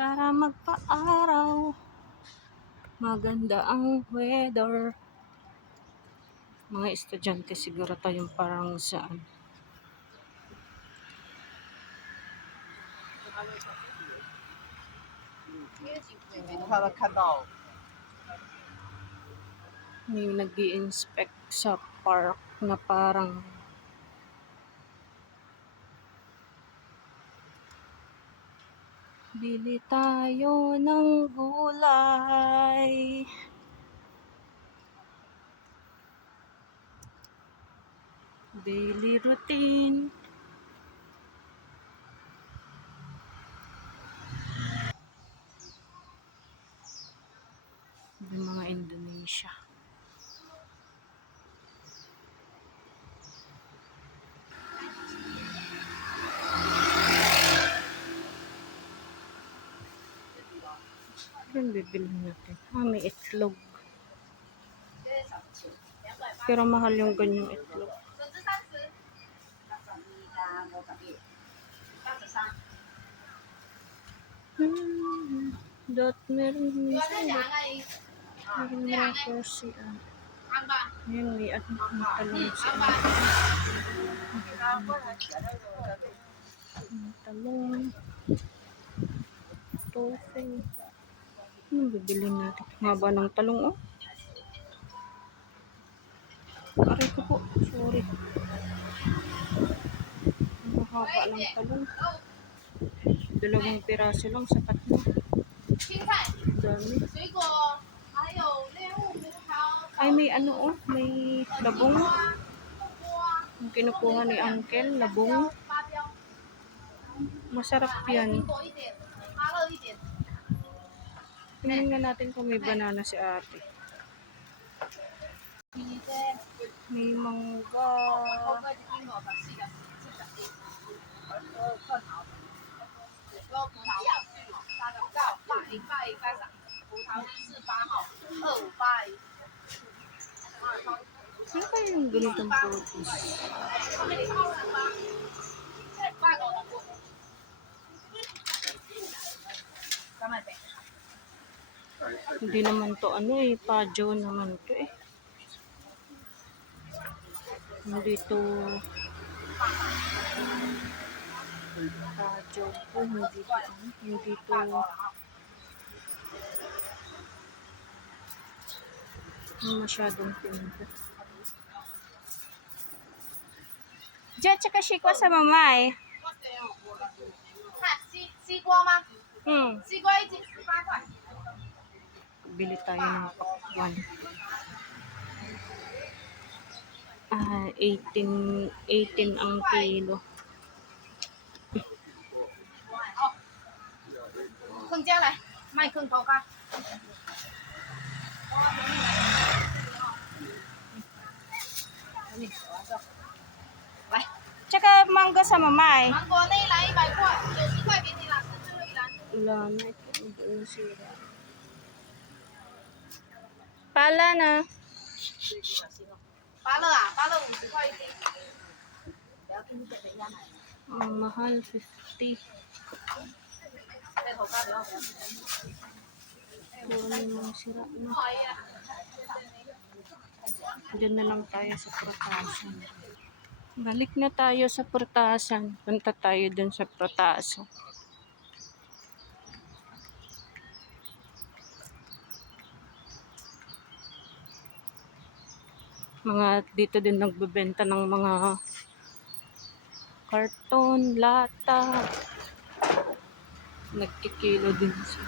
Tara magpa-araw, maganda ang weather. Mga estudyante siguro tayong parang saan. May nag-i-inspect sa park na parang bili tayo ng gulay. Daily routine. Yung mga Indonesia. Ano bibilhin natin? May itlog. Pero mahal yung ganyang itlog. Dot meron minsan meron mga kursi. Ayan, may talong siya. Talong. Tofu. Ano bibilhin natin? Haba ng talong, oh. Aray ko po. Sorry. Mahaba ng talong. 2 piraso lang, sapat na. Dami. Ay, may ano, oh. May labong. Yung kinukuha ni Uncle, labong. Masarap yan. Tingnan nga natin kung may banana si ate. May mangga. Ano kaya yung ganitong prutas? Hindi naman to pajo naman to eh. Hindi to pajo po, hindi to masyadong tinda. Diyan, tsaka shikwa sa mama eh. 西瓜吗？ 西瓜1斤18块。 Bili tayo ng pakwan. 18 ang kilo. 坑家来，卖坑头干。来， Tsaka mangga sa mama eh. 芒果那一篮100块，90块给你了，是最后一篮。 Wala na ito. Hindi sira. Pala na. 芭乐啊，芭乐50块1斤。 Mahal, 50. Puro na yung mga sira na. Diyan na lang tayo sa prutasan. Balik na tayo sa prutasan. Punta tayo dun sa prutasan. Mga dito din nagbebenta ng mga karton, lata. Nagkikilo din siya.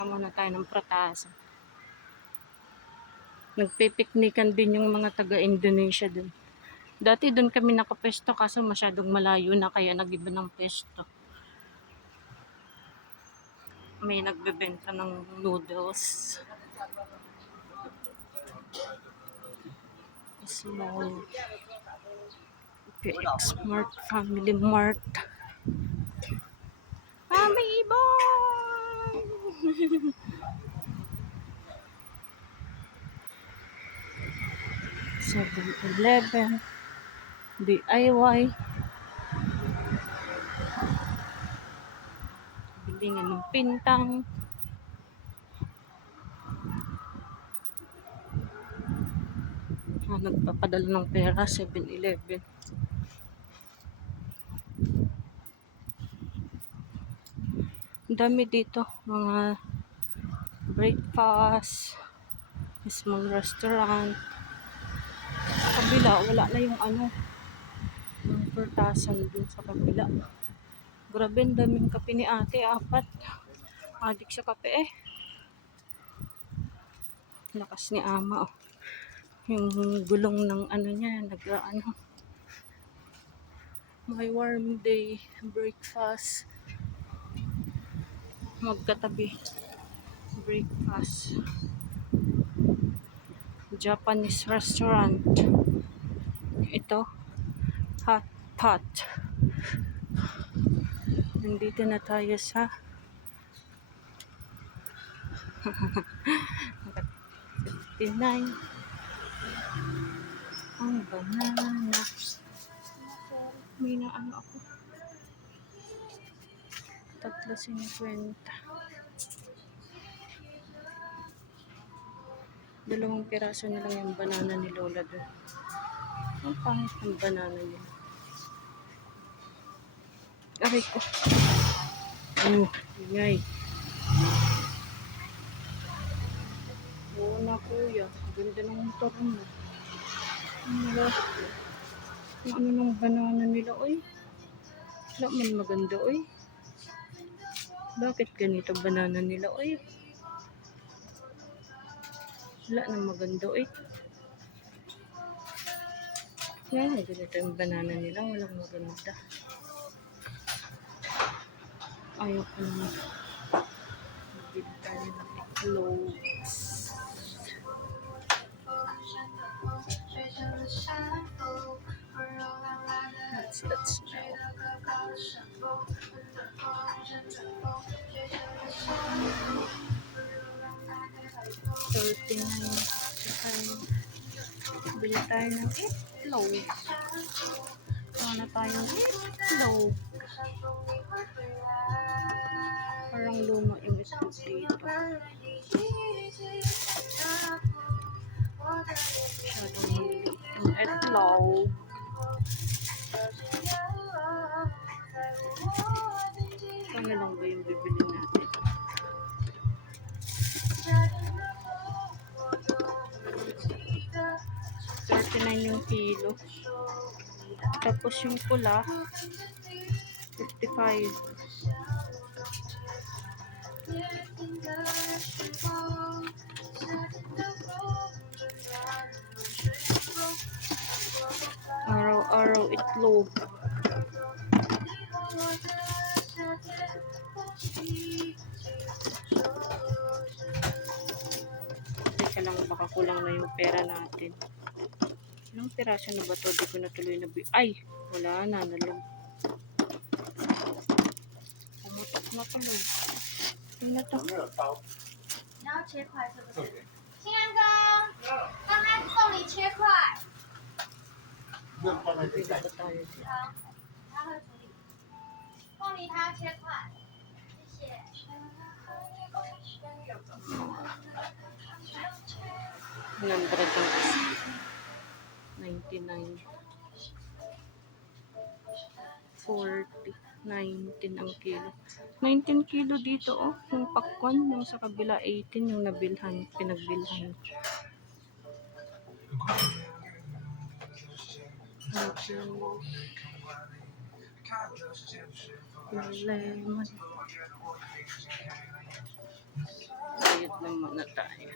Tama na tayo ng prutasan. Nagpipiknikan din yung mga taga-Indonesia dun. Dati dun kami nakapesto kaso masyadong malayo na kaya nag-iba ng pesto. May nagbebenta ng noodles. Small PX Mart, Family Mart. May ibon! 7-Eleven. DIY. Bilingan ng pintang. Nagpapadala ng pera, 7-Eleven. Ang dami dito, mga breakfast, small restaurant. Sa kabila, wala na yung yung pertasan dun sa kabila. Grabe, ang daming kape ni ate, 4. Adik sa kape eh. Lakas ni ama oh. Yung gulong ng niya, my warm day breakfast. Magkatabi. Breakfast. Japanese restaurant. Ito, hot pot. Nandito na tayo sa 59. Ang banana. May na ako. 3.50. 2 piraso na lang yung banana ni Lola doon. Ang pangit ng banana nila. Aray ko. Ingay. Oo na kuya. Ganda ng motor mo. Ano ng banana nila, oy? Wala man maganda, oy. Bakit ganito banana nila, oy? Wala na maganda, oy. Yan, ganito yung banana nila. Walang maganda. Ayaw ko naman. Magbili tayo ng clothes. Let's now. 39. Bili tayo ng itlog. Ano tayong itlog? Parang luma yung itlog dito. Masyadong maliit yung itlog. Ano lang ba yung bibili natin? $39 yung kilo. Tapos yung pula, 55. Araw-araw itlog. Teka lang, baka kulang na yung pera natin. Ilang piraso na ba ito? Di ko na tuloy na ay! Wala na, nalang. Pumutok na tuloy. Ano na ito? 你要切块是不是？新安哥，刚刚送你切块。 Bili ba tayo dito? 好，他会处理。凤梨他切块，谢谢。 100 ang isa. 99. 40. 19 ang kilo. 19 kilo dito oh. Yung pakwan, yung sa kabila 18 yung pinagbilhan. Lemon. Bayad naman na tayo.